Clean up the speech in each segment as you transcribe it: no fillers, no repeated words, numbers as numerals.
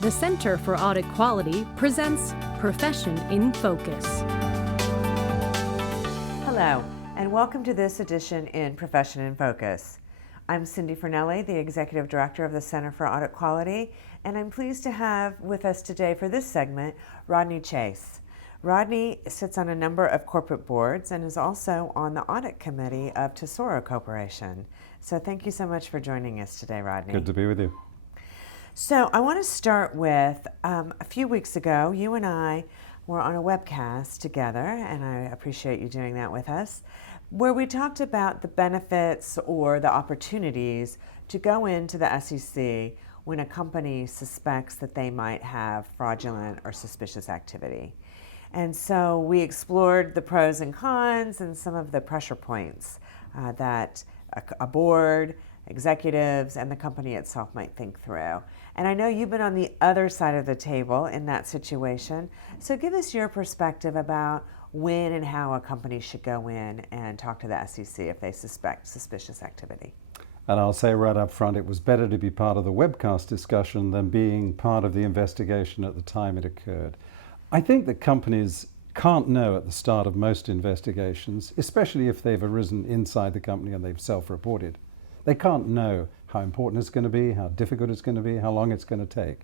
The Center for Audit Quality presents Profession in Focus. Hello, and welcome to this edition in Profession in Focus. I'm Cindy Fernelli, the Executive Director of the Center for Audit Quality, and I'm pleased to have with us today for this segment, Rodney Chase. Rodney sits on a number of corporate boards and is also on the Audit Committee of Tesoro Corporation. So thank you so much for joining us today, Rodney. Good to be with you. So I want to start with, a few weeks ago, you and I were on a webcast together, and I appreciate you doing that with us, where we talked about the benefits or the opportunities to go into the SEC when a company suspects that they might have fraudulent or suspicious activity. And so we explored the pros and cons and some of the pressure points that a board, executives, and the company itself might think through. And I know you've been on the other side of the table in that situation. So give us your perspective about when and how a company should go in and talk to the SEC if they suspect suspicious activity. And I'll say right up front, it was better to be part of the webcast discussion than being part of the investigation at the time it occurred. I think that companies can't know at the start of most investigations, especially if they've arisen inside the company and they've self-reported. They can't know how important it's going to be, how difficult it's going to be, how long it's going to take.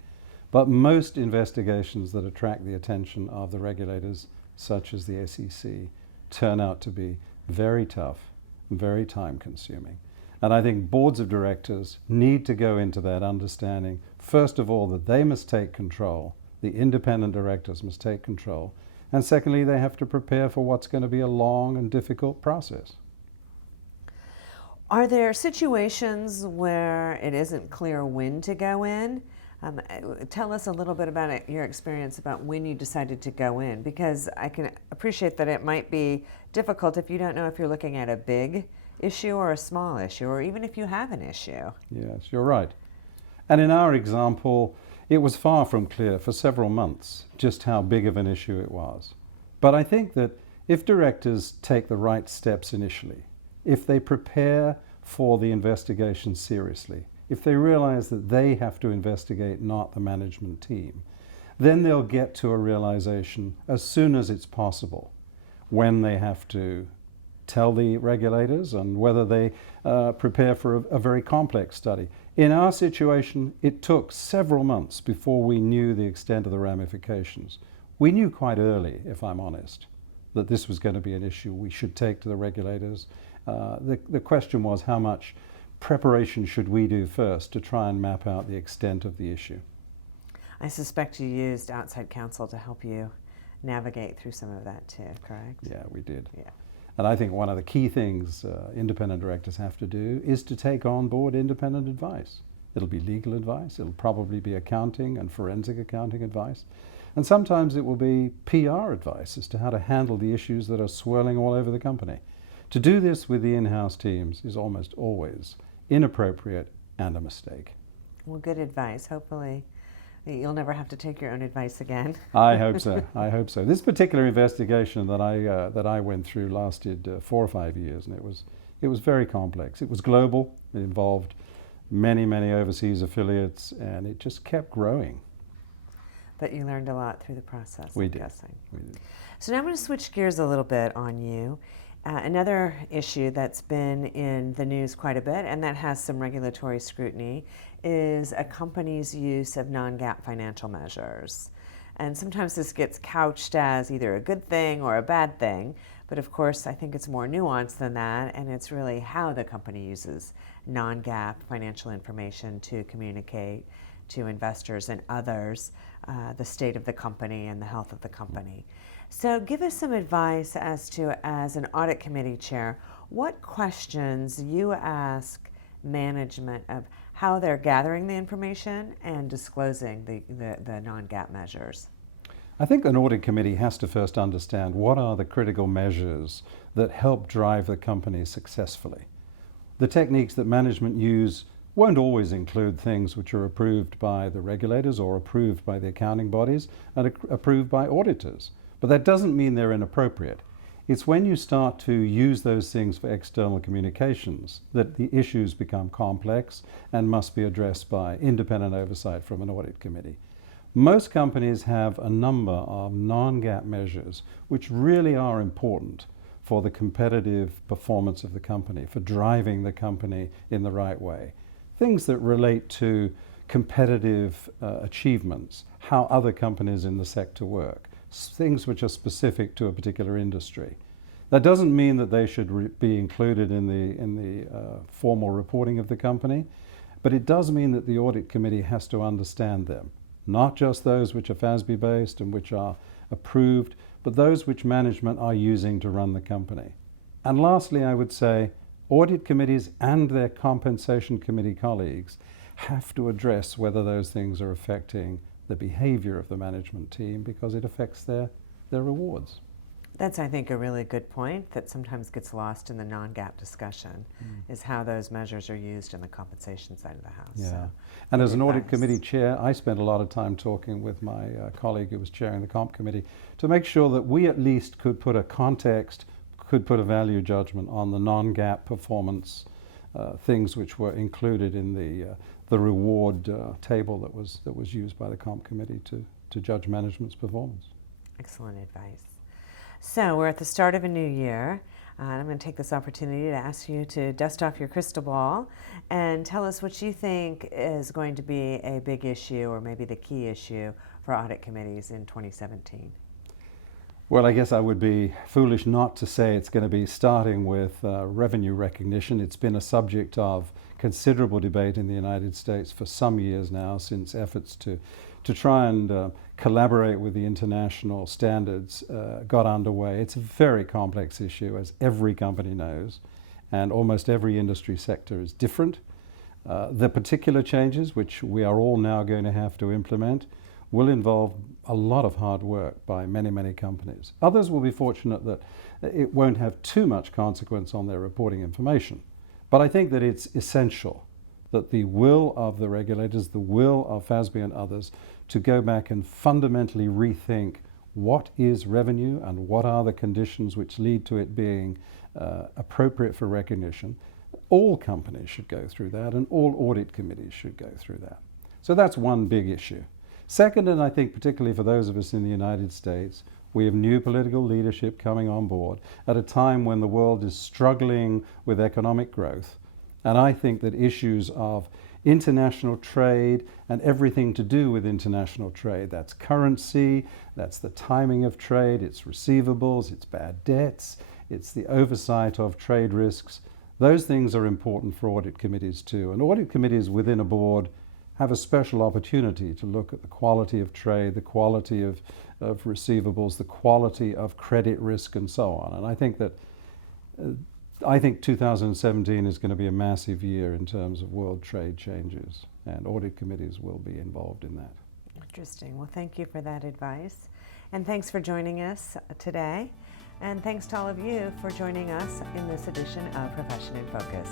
But most investigations that attract the attention of the regulators, such as the SEC, turn out to be very tough, very time-consuming. And I think boards of directors need to go into that understanding, first of all, that they must take control, the independent directors must take control, and secondly, they have to prepare for what's going to be a long and difficult process. Are there situations where it isn't clear when to go in? Tell us a little bit about it, your experience about when you decided to go in, because I can appreciate that it might be difficult if you don't know if you're looking at a big issue or a small issue, or even if you have an issue. Yes, you're right. And in our example, it was far from clear for several months just how big of an issue it was. But I think that if directors take the right steps initially, if they prepare for the investigation seriously, if they realize that they have to investigate, not the management team, then they'll get to a realization as soon as it's possible when they have to tell the regulators and whether they prepare for a very complex study. In our situation, it took several months before we knew the extent of the ramifications. We knew quite early, if I'm honest, that this was going to be an issue we should take to the regulators. The question was, how much preparation should we do first to try and map out the extent of the issue? I suspect you used outside counsel to help you navigate through some of that too, correct? Yeah, we did. Yeah. And I think one of the key things independent directors have to do is to take on board independent advice. It'll be legal advice, it'll probably be accounting and forensic accounting advice, and sometimes it will be PR advice as to how to handle the issues that are swirling all over the company. To do this with the in-house teams is almost always inappropriate and a mistake. Well, good advice. Hopefully you'll never have to take your own advice again. I hope so. I hope so. This particular investigation that I went through lasted 4 or 5 years, and it was very complex. It was global. It involved many, many overseas affiliates, and it just kept growing. But you learned a lot through the process. We I'm did. guessing. We did. So now I'm going to switch gears a little bit on you. Another issue that's been in the news quite a bit, and that has some regulatory scrutiny, is a company's use of non-GAAP financial measures. And sometimes this gets couched as either a good thing or a bad thing, but of course I think it's more nuanced than that, and it's really how the company uses non-GAAP financial information to communicate to investors and others the state of the company and the health of the company. So give us some advice as to, as an audit committee chair, what questions you ask management of how they're gathering the information and disclosing the non-GAAP measures. I think an audit committee has to first understand what are the critical measures that help drive the company successfully. The techniques that management use won't always include things which are approved by the regulators or approved by the accounting bodies and approved by auditors. But that doesn't mean they're inappropriate. It's when you start to use those things for external communications that the issues become complex and must be addressed by independent oversight from an audit committee. Most companies have a number of non-GAAP measures which really are important for the competitive performance of the company, for driving the company in the right way. Things that relate to competitive achievements, how other companies in the sector work, things which are specific to a particular industry. That doesn't mean that they should be included in the formal reporting of the company, but it does mean that the audit committee has to understand them, not just those which are FASB based and which are approved, but those which management are using to run the company. And lastly, I would say audit committees and their compensation committee colleagues have to address whether those things are affecting the behavior of the management team, because it affects their rewards. That's, I think, a really good point that sometimes gets lost in the non-GAAP discussion, is how those measures are used in the compensation side of the house. Yeah. So, and as an good audit advice. committee chair, I spent a lot of time talking with my colleague who was chairing the comp committee to make sure that we at least could put a context, could put a value judgment on the non-GAAP performance things which were included in the reward table that was used by the comp committee to judge management's performance. Excellent advice. So we're at the start of a new year. And I'm going to take this opportunity to ask you to dust off your crystal ball and tell us what you think is going to be a big issue, or maybe the key issue, for audit committees in 2017. Well, I guess I would be foolish not to say it's going to be starting with revenue recognition. It's been a subject of considerable debate in the United States for some years now, since efforts to try and collaborate with the international standards got underway. It's a very complex issue, as every company knows, and almost every industry sector is different. The particular changes, which we are all now going to have to implement, will involve a lot of hard work by many, many companies. Others will be fortunate that it won't have too much consequence on their reporting information. But I think that it's essential that the will of the regulators, the will of FASB and others, to go back and fundamentally rethink what is revenue and what are the conditions which lead to it being appropriate for recognition. All companies should go through that, and all audit committees should go through that. So that's one big issue. Second, and I think particularly for those of us in the United States, we have new political leadership coming on board at a time when the world is struggling with economic growth. And I think that issues of international trade and everything to do with international trade, that's currency, that's the timing of trade, it's receivables, it's bad debts, it's the oversight of trade risks. Those things are important for audit committees too. And audit committees within a board have a special opportunity to look at the quality of trade, the quality of receivables, the quality of credit risk, and so on. And I think 2017 is going to be a massive year in terms of world trade changes, and audit committees will be involved in that. Interesting. Well, thank you for that advice. And thanks for joining us today. And thanks to all of you for joining us in this edition of Profession in Focus.